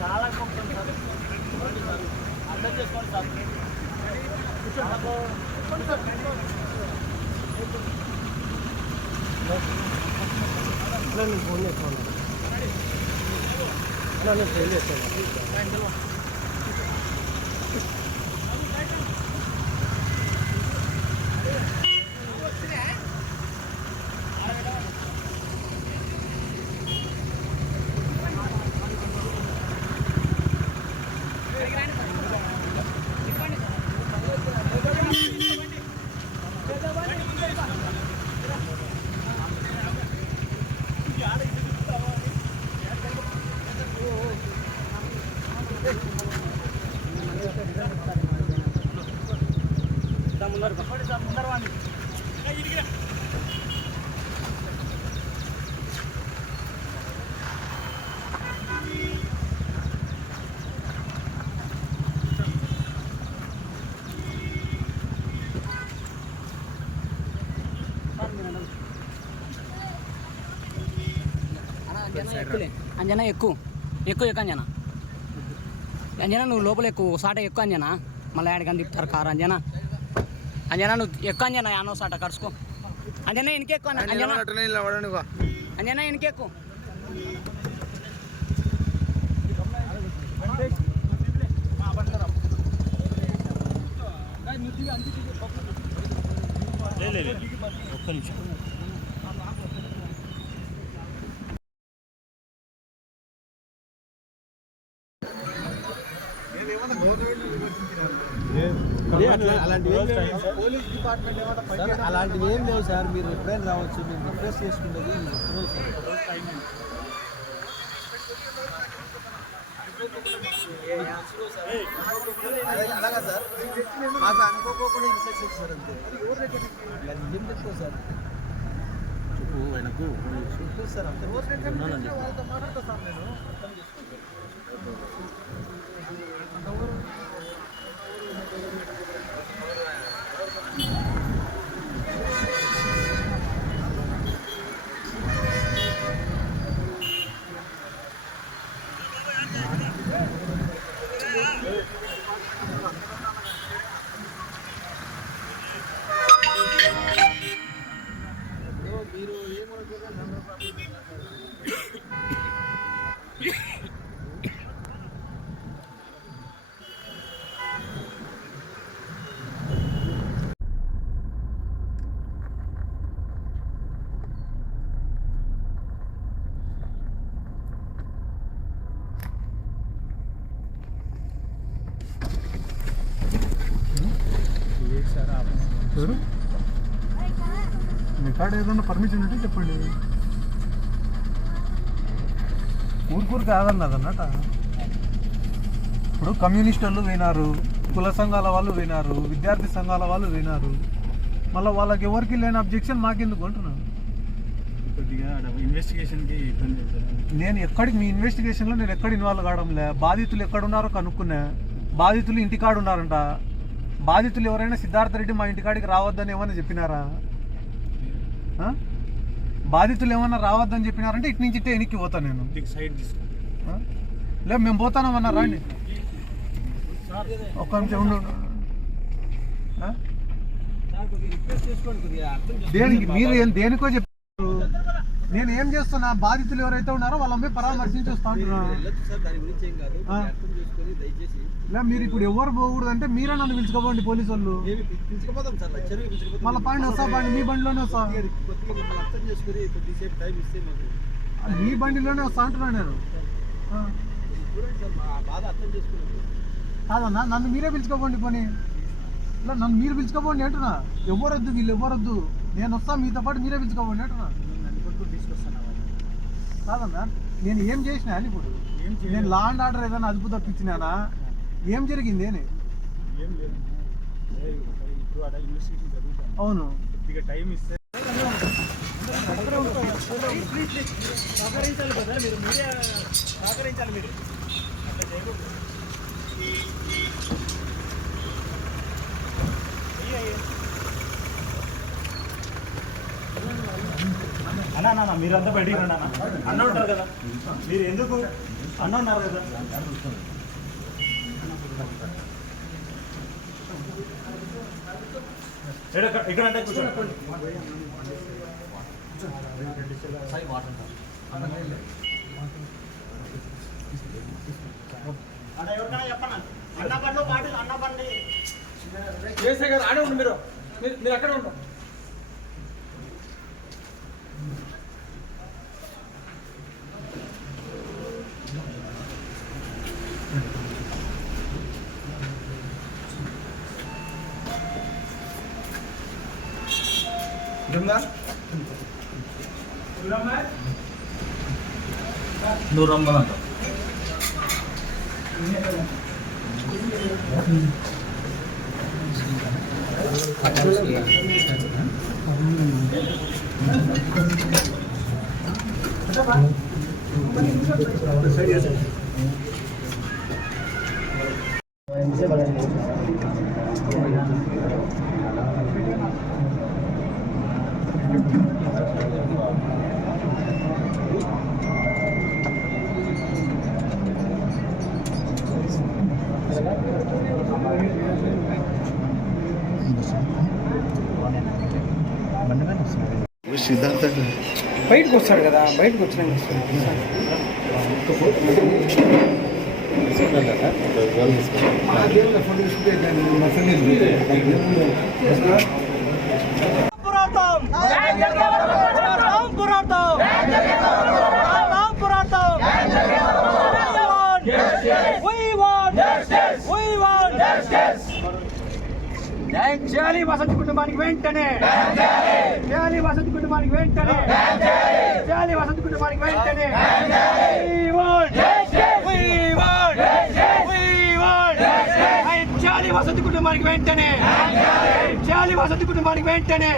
చాలా అర్థం చేసుకోండి సార్ నేను ఫోన్ చేస్తాను నేను ఫోన్ చేస్తాను అంజనా ఎక్కువ అంజనా అంజనా నువ్వు లోపల ఎక్కువ సాట ఎక్కువ అంజనా మళ్ళీ ఆడికని తిప్పుతారు కారు అంజనా నువ్వు ఎక్కువ అంజనా యానో సాట కడుచుకో అంజనా ఎనికెక్కువ అంజనా ఎనికెక్కువ ఒక్క నిమిషం అలాంటివి ఏం లేవు సార్. మీరు ఎప్పుడైనా రావచ్చు. మీరు రిక్వెస్ట్ చేసుకునేది అలాగా సార్. మాకు అనుకోకుండా ఇన్స్ట్రక్షన్ సార్ అంతే. ఏం చెప్తారు సార్ చెప్పు ఆయనకు సార్ అంతే వాళ్ళతో మాట్లాడతా సార్ నేను అర్థం మీరు మీ కాడ ఏదన్నా పర్మిషన్ ఉంటే చెప్పండి. ఊరుకూరు కాదన్నది అన్నట. ఇప్పుడు కమ్యూనిస్ట్ వాళ్ళు వినారు, కుల సంఘాల వాళ్ళు వినారు, విద్యార్థి సంఘాల వాళ్ళు వినారు. మళ్ళీ వాళ్ళకి ఎవరికి లేని అబ్జెక్షన్ మాకెందుకు అంటున్నాను. ఇన్వెస్టిగేషన్కి నేను ఎక్కడికి మీ ఇన్వెస్టిగేషన్లో నేను ఎక్కడ ఇన్వాల్వ్ కావడంలే. బాధితులు ఎక్కడున్నారో కనుక్కున్నా. బాధితులు ఇంటికాడు ఉన్నారంట. బాధితులు ఎవరైనా సిద్ధార్థ రెడ్డి మా ఇంటికాడికి రావద్దని ఏమన్నా చెప్పినారా? బాధితులు ఏమన్నా రావద్దని చెప్పినారంటే ఇటు నుంచి ఇట్టే వెనక్కి పోతాను నేను. లేదు మేము పోతానమన్నా రండి. ఒక్క నిమిషం ఉండు. దేనికి మీరు దేనికో చెప్పారు. నేను ఏం చేస్తున్నా, బాధితులు ఎవరైతే ఉన్నారో వాళ్ళ పరామర్శించి వస్తా ఉంటున్నా. మీరు ఇప్పుడు ఎవరు పోకూడదు అంటే మీరే నన్ను పిలుచుకోపోండి పోలీసు వాళ్ళు. మళ్ళీ పాండి వస్తా పాండి మీ బండిలోనే వస్తా. మీ బండిలోనే వస్తా అంటున్నా నేను. కాదన్నా నన్ను మీరే పిలుచుకోపోండి పోనీ. ఇలా నన్ను మీరు పిలుచుకోపోండి అంటున్నా. ఎవరొద్దు వీళ్ళు ఎవరొద్దు. నేను వస్తా మీతో పాటు మీరే పిలుచుకోపోండి అంటున్నా. కాదన్నా నేను ఏం చేసినా అని ఇప్పుడు నేను లా అండ్ ఆర్డర్ ఏదైనా అదుపు తప్పించినానా? ఏం జరిగింది అని? అవును టైం ఇస్తే సహకరించాలి కదా మీరు. మీడియా సహకరించాలి. మీరు అట్లా చేయకూడదు. అన్న మీరంతా బయటికి రండి అన్న ఉంటారు కదా మీరు ఎందుకు అన్న ఉన్నారు కదా ఇక్కడ అంటే కూర్చోండి అన్న బండ్లు పాటలు అన్న బండి కేసీ గారు ఆడే ఉండు మీరు అక్కడే ఉంటారు నువ్వు రమ్మనంట సిద్ధార్థ బయటకు వస్తాడు కదా బయటకు వచ్చినాక చేయాలి వసతి కుటుంబానికి వెంటనే చేయాలి వసతి కుటుంబానికి వెంటనే చేయాలి వసతి కుటుంబానికి వెంటనే చేయాలి వసతి కుటుంబానికి వెంటనే చేయాలి వసతి కుటుంబానికి వెంటనే